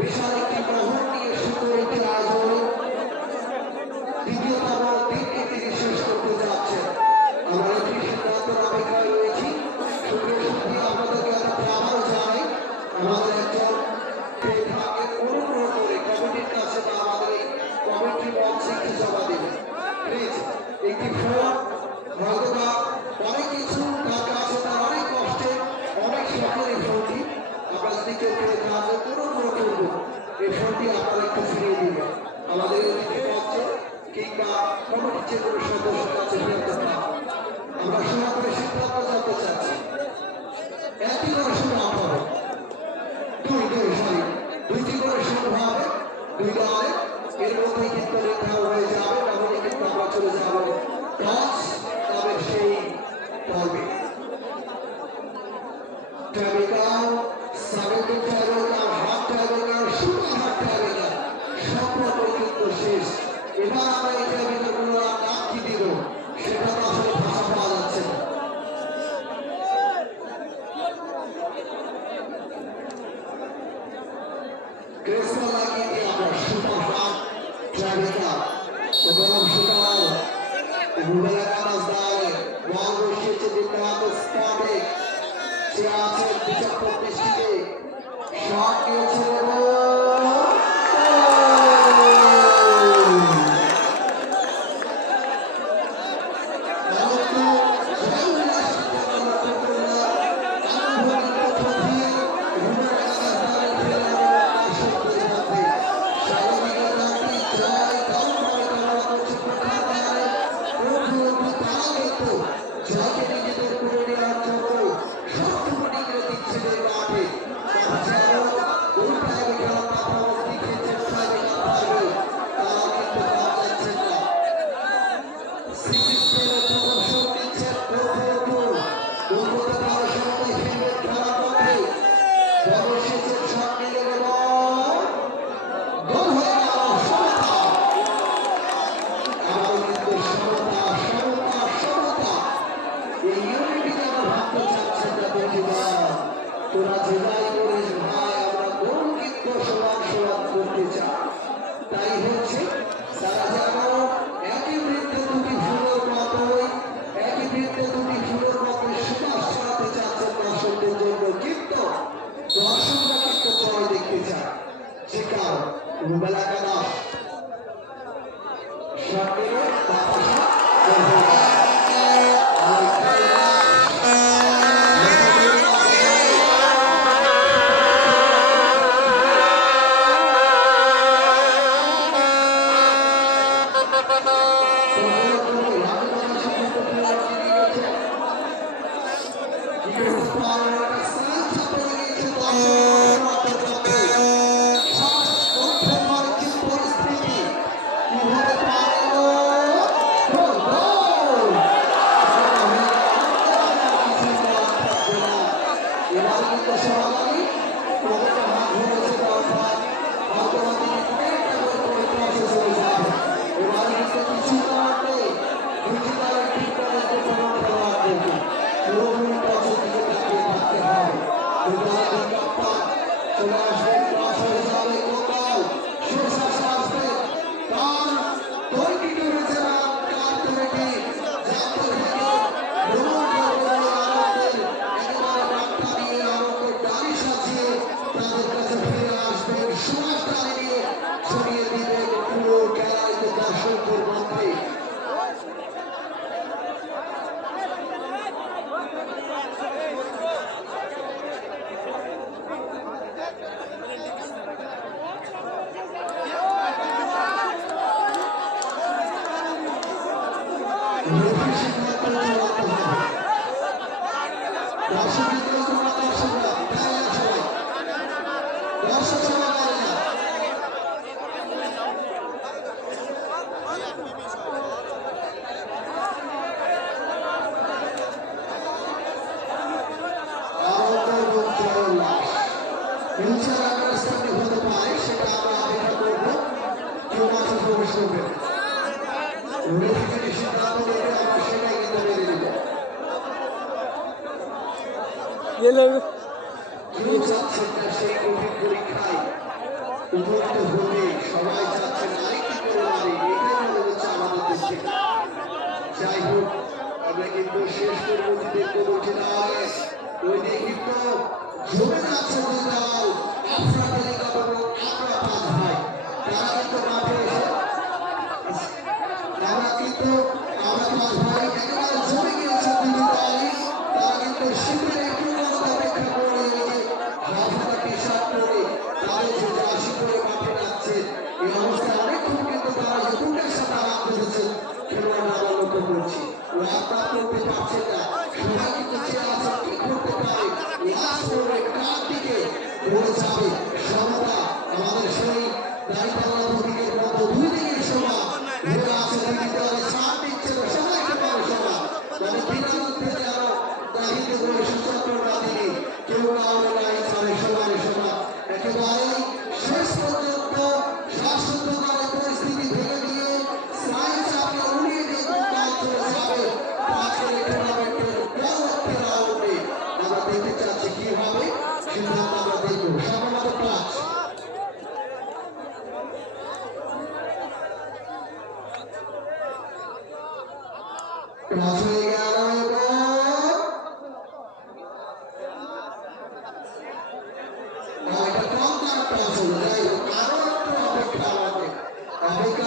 বিশাল একটি মোহর নিয়ে শুরু একটি আয়োজন দ্বিতীয়তম দিনকে তিনি শেষ করতে যাচ্ছেন। আমরা একটি সিদ্ধান্ত অপেক্ষায় রয়েছি। শুক্রশুদ্ধি আপনাদেরকে আবারও জানাই, আমাদের একজন বিভাগের অনুগ্রহ করে কমিটির কাছে বা আমাদের এই কমিটি মঞ্চে একটি জমা দেবেন। প্লিজ একটি ফোন হয়তো বা অনেক কিছু টাকা আছে, তার অনেক কষ্টে অনেক শখের এই ফোনটি আমরা যদি কেউ পেয়ে থাকলে অনুগ্রহ করবো এই ফোনটি আপনারা একটু ফিরিয়ে দিবেন আমাদের মঞ্চে কিংবা কমিটির যে কোনো সদস্যের কাছে ফেরত পাওয়া। আমরা সমাপনী সিদ্ধান্ত জানতে চাচ্ছি একই করে শুরু হবে, দুইটি করে শুরু হবে, দুই দলে এর মধ্যেই কিন্তু নির্ধারণ হয়ে যাবে, তাহলে কিন্তু আমরা চলে যাব টস তবে সেই পর্বে। টাইব্রেকার, সাবেকের tiebreaker, half tiebreaker, super half tiebreaker সম্পর্ক কিন্তু শেষ। এবার আমরা এই টাইব্রেকারগুলো নাম কি দিব সেটা তো আসলে ভাষা পাওয়া যাচ্ছে না। গ্রেসটা লাগিয়ে দিয়ে আমরা সুপার হাফ টাইব্রেকার এবং সুপার রুবেলা কামাজ দাঁড়ে বল বসিয়েছে বিদ্যান্ত স্পটে সে আছে বিচক্ষণ দৃষ্টিতে শট নিয়েছে তোরা জেলাই করিস ভাই, আমরা কোন কিন্তু সমান করতে চাই। তাই হচ্ছে তারা যেন একই বৃত্তে দুটি ফুলের মতোই একই বৃত্তে দুটি ফুলের মতোই সুবাস ছড়াতে চাচ্ছেন দর্শকদের জন্য, কিন্তু দর্শকরা কিন্তু জয় দেখতে চায়। সে কারণ রুবেলা কামাজ সরকারের প্রবেশ করবে। সিদ্ধান্ত নেবে আমরা সেটাই কিন্তু মেনে নেব। কেউ চাচ্ছেন না সেই কঠিন পরীক্ষায় উপনীত হতে, সবাই চাচ্ছেন আরেকটি করে মারি, এটাই মনে হচ্ছে আমাদের দেশ থেকে। যাই হোক, আমরা কিন্তু শেষ পরিবর্তিতে বলছি না, ওই দিকে কিন্তু জমে যাচ্ছে দুই দল, আফ্রাদ আলী কাপ এবং আমরা পাঁচ ভাই, তারা কিন্তু মাঠে এসে আমরা কিন্তু আমরা পাঁচ ভাই একেবারে জমে গিয়েছে দুই দলই। তারা কিন্তু শিবিরে একটু অপেক্ষা করে হাফ টি শার্ট পরে তাদের যে জার্সি পরে মাঠে যাচ্ছে। এই অবস্থায় অনেকক্ষণ কিন্তু তারা ইউটিউবের সাথে আলাপ করেছে, খেলোয়াড়রা আমরা লক্ষ্য করছি আপনার করতে পারছেন না, সবাই কিন্তু চেয়ে আছে কি করতে পারে, লাস্ট পরে কার দিকে পড়ে যাবে সমতা। আমাদের সেই দাঁড়িপাল্লা দিকের মতো দুই দিকের সমান হয়ে আছে, দুই দলে ছাড় দিচ্ছে না, সবাই সমান সমান, মানে বিনা মধ্যে আরো দাঁড়িয়ে করে সুচক্র না দিয়ে কেউ কাউরে নাই, ছাড়ে সমানে সমান। একেবারে শেষ পর্যন্ত শাসনকারী পরিস্থিতি ভেঙে দিয়ে সায়েন্স আপনি উড়িয়ে দিয়ে কাজ চলে যাবে পাঁচের টুর্নামেন্টের পরবর্তী রাউন্ডে। আমরা দেখতে চাচ্ছি কি হবে, সিদ্ধান্ত আমরা দেখব। সম্ভবত পাঁচ হয়ে গেল এবং এটা কম দাম পাঁচ হলো। যাই হোক, আরো একটু অপেক্ষা আমাদের, অপেক্ষা